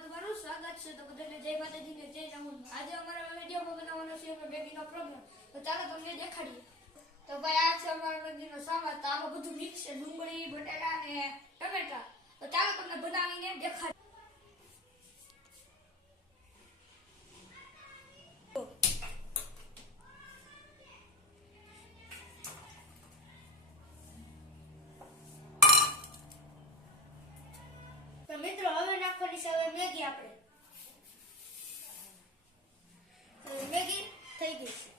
વિડીયોમાં તમારું સ્વાગત છે. તો બધાને જય માતાજી ને જય ચામુંડા. આજે અમારા વિડીયોમાં બનાવવાનો છે મેગીનો પ્રોગ્રામ. તો ચાલો તમને દેખાડીએ. તો ભાઈ આ છે અમારો મેગીનો સામાન. તો આમાં બધું મિક્સ છે, ડુંગળી, બટાટા અને ટમેટા. તો ચાલો તમને બનાવીને દેખાડીએ. તો મિત્રો હવે નાખવાની છે મેગી. આપણે મેગી થઈ ગઈ છે.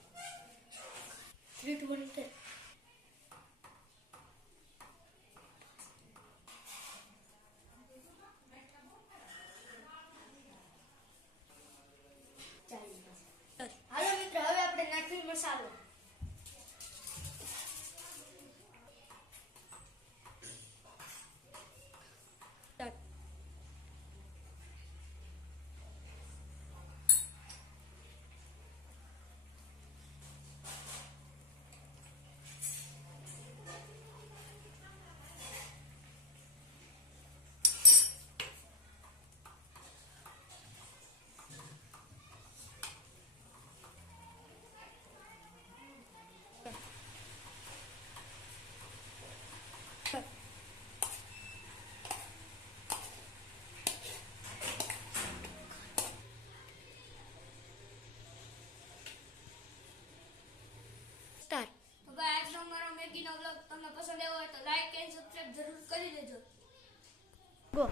3 2 1 10. હાલો મિત્રો હવે આપણે નાખી મસાલો. તો ભાઈ આજનો અમારો મેગીનો વ્લોગ તમને પસંદ આવ્યો હોય તો લાઈક અને સબસ્ક્રાઇબ જરૂર કરી દેજો. ગો.